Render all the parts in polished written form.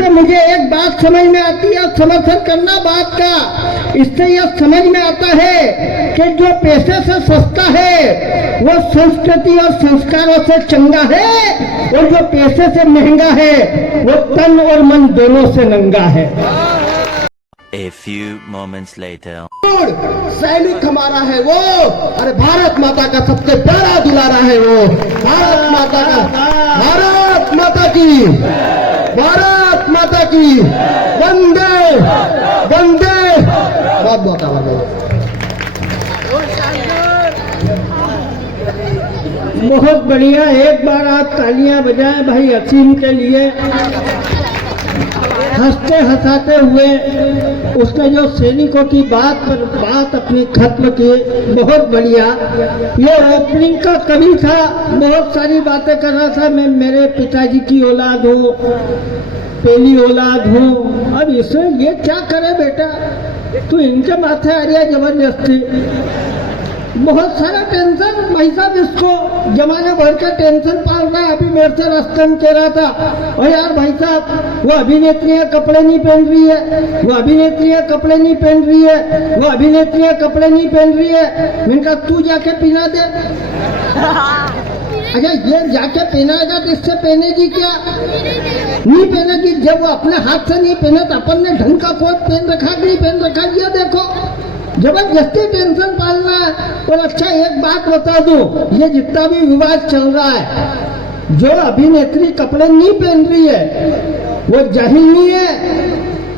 इससे मुझे एक बात समझ में आती है, समर्थन करना बात का। इससे यह समझ में आता है कि जो पैसे से सस्ता है वो संस्कृति और संस्कारों से चंगा है, और जो पैसे से महंगा है वो तन और मन दोनों से नंगा है। A few moments later. सैनिक हमारा है वो, अरे भारत माता का सबसे प्यारा दुलारा है वो, भारत माता का, भारत माता की, भारत माता की, वंदे वंदे, बहुत बहुत आभार। बहुत बढ़िया, एक बार आप तालियां बजाएं भाई असीम के लिए। हंसते हंसाते हुए उसने जो सैनिकों की बात अपनी खत्म की, बहुत बढ़िया। ये ओपनिंग का कवि था, बहुत सारी बातें कर रहा था। मैं मेरे पिताजी की औलाद हूँ, पहली औलाद हूँ। अब इसे ये क्या करे बेटा, तू इनके माथे आ रहा जबरदस्ती। बहुत सारा टेंशन भाई साहब, इसको जमाने भर का टेंशन पाल रहा है। अभी मेरे से रास्ते में कह रहा था, और यार भाई साहब वो अभिनेत्रियां कपड़े नहीं पहन रही है, वो अभिनेत्रियां कपड़े नहीं पहन रही है, वो अभिनेत्रियां कपड़े नहीं पहन रही है। मैंने कहा तू जाके पहना दे। अच्छा ये जाके पहनाएगा तो इससे पहनेगी क्या? नहीं पहनेगी। जब वो अपने हाथ से नहीं पहने तो अपन ने ढंग का कोट पहन रखा कि नहीं पहन रखा, ये देखो जबरदस्ती टेंशन पालना है। और अच्छा एक बात बता दूं, ये जितना भी विवाद चल रहा है, जो अभिनेत्री कपड़े नहीं पहन रही है वो जाहिल नहीं है,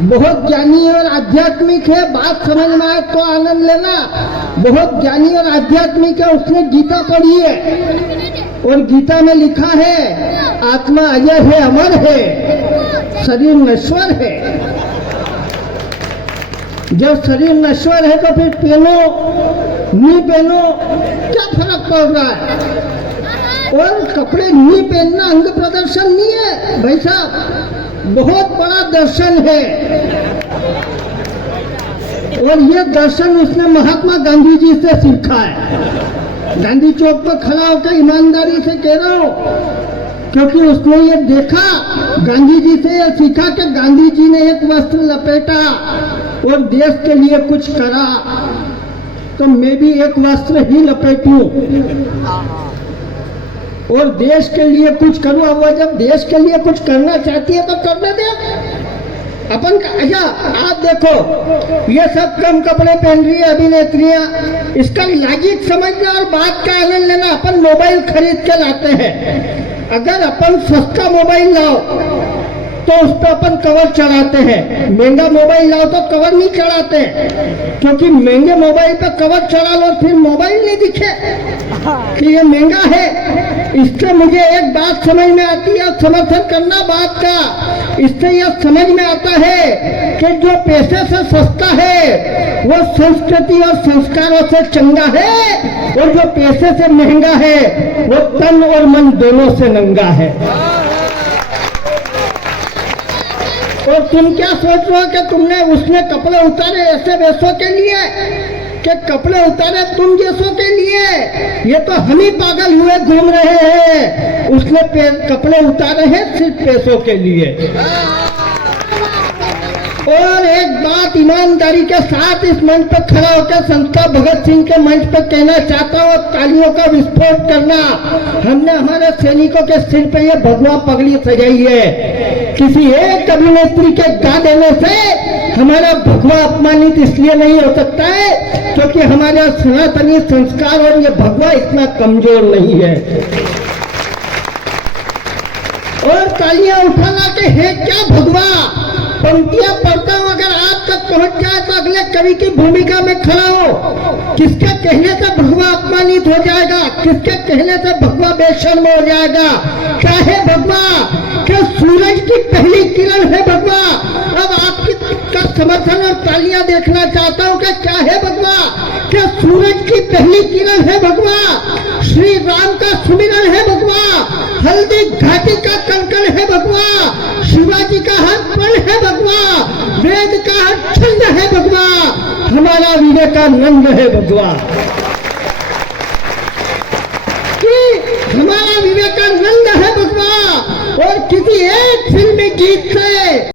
बहुत ज्ञानी और आध्यात्मिक है। बात समझ में आए तो आनंद लेना, बहुत ज्ञानी और आध्यात्मिक है। उसने गीता पढ़ी है और गीता में लिखा है आत्मा अजय है, अमर है, शरीर नश्वर है। जब शरीर नश्वर है तो फिर पहनो नहीं पहनो क्या फर्क पड़ रहा है? और कपड़े नहीं पहनना अंग प्रदर्शन नहीं है भाई साहब, बहुत बड़ा दर्शन है। और ये दर्शन उसने महात्मा गांधी जी से सीखा है। गांधी चौक पर खड़ा होकर ईमानदारी से कह रहा हूँ, क्योंकि उसने ये देखा, गांधी जी से ये सीखा कि गांधी जी ने एक वस्त्र लपेटा और देश के लिए कुछ करा, तो मैं भी एक वस्त्र ही लपेटूं और देश के लिए कुछ करूं। अब जब देश के लिए कुछ करना चाहती है तो करने दे अपन का। अच्छा आप देखो ये सब कम कपड़े पहन रही है अभिनेत्रियां, इसका लॉजिक समझना और बात का आनंद लेना। अपन मोबाइल खरीद के लाते हैं, अगर अपन सस्ता मोबाइल लाओ तो उस पर अपन कवर चढ़ाते हैं, महंगा मोबाइल लाओ तो कवर नहीं चढ़ाते हैं, क्योंकि महंगे मोबाइल पर कवर चढ़ा लो फिर मोबाइल नहीं दिखे कि ये महंगा है। इससे मुझे एक बात समझ में आती है, समर्थन करना बात का। इससे यह समझ में आता है कि जो पैसे से सस्ता है वो संस्कृति और संस्कारों से चंगा है, और जो पैसे से महंगा है वो तन और मन दोनों से नंगा है। और तुम क्या सोच रहे हो कि तुमने उसने कपड़े उतारे ऐसे वैसों के लिए, कि कपड़े उतारे तुम जैसों के लिए? ये तो हम ही पागल हुए घूम रहे हैं। उसने कपड़े उतारे हैं सिर्फ पैसों के लिए। और एक बात ईमानदारी के साथ इस मंच पर खड़ा होकर संस्था भगत सिंह के मंच पर कहना चाहता हूँ, तालियों का विस्फोट करना। हमने हमारे सैनिकों के सिर पे ये भगवा पगड़ी सजाई है। किसी एक अभिनेत्री के गा देने से हमारा भगवा अपमानित इसलिए नहीं हो सकता है क्योंकि हमारा सनातनी संस्कार और ये भगवा इतना कमजोर नहीं है। और तालियां उठाना के है क्या भगवा, पंक्तियां पढ़ता हूं, अगर आप तक पहुंच जाए तो अगले कवि की भूमिका में खड़ा हो। किसके कहने से भगवा अपमानित हो जाएगा, किसके कहने से भगवा बेशर्म हो जाएगा? क्या है भगवा? क्या सूरज की पहली किरण है भगवा? अब आपकी का समर्थन और तालियां देखना चाहता हूं कि क्या है भगवा? क्या सूरज की पहली किरण है भगवा? श्री राम का सुमिरन है भगवा? हल्दी घाटी का कंकण है भगवा? शिवाजी का हाथ पण है भगवा? वेद का हाथ छंद है भगवा? हमारा विवेकानंद है भगवा। कि हमारा विवेकानंद है भगवा। और किसी एक फिल्मी गीत से